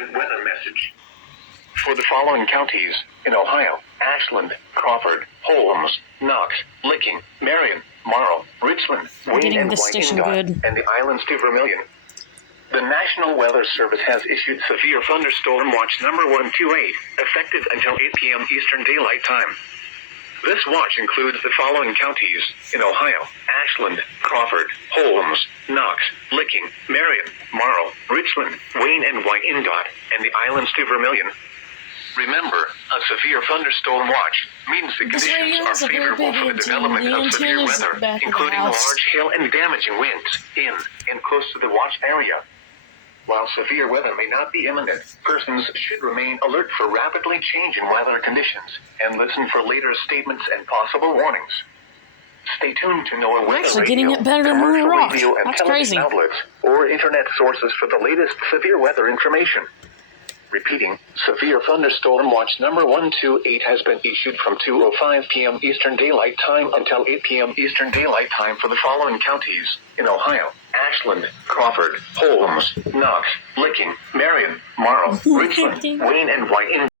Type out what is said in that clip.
urgent weather message. For the following counties in Ohio: Ashland, Crawford, Holmes, Knox, Licking, Marion, Morrow, Richland, Wayne Getting and this station Wyandotte, good. and the islands to Vermilion. The National Weather Service has issued severe thunderstorm watch number 128, effective until 8 p.m. Eastern Daylight Time. This watch includes the following counties in Ohio: Ashland, Crawford, Holmes, Knox, Licking, Marion, Morrow, Richland, Wayne and Wyandotte, and the islands to Vermilion. Remember, a severe thunderstorm watch means the This conditions radio are is a very favorable big for the antenna. development The of severe antenna's weather, back of the including house. large hail and damaging winds in and close to the watch area. While severe weather may not be imminent, persons should remain alert for rapidly changing weather conditions and listen for later statements and possible warnings. Stay tuned to NOAA Weather Actually Radio, getting it better than commercial Blue Rock. radio and That's television crazy. outlets, or internet sources for the latest severe weather information. Repeating, severe thunderstorm watch number 128 has been issued from 2:05 p.m. Eastern Daylight Time until 8 p.m. Eastern Daylight Time for the following counties in Ohio: Ashland, Crawford, Holmes, Knox, Licking, Marion, Morrow, Richland, Wayne and Wyandotte.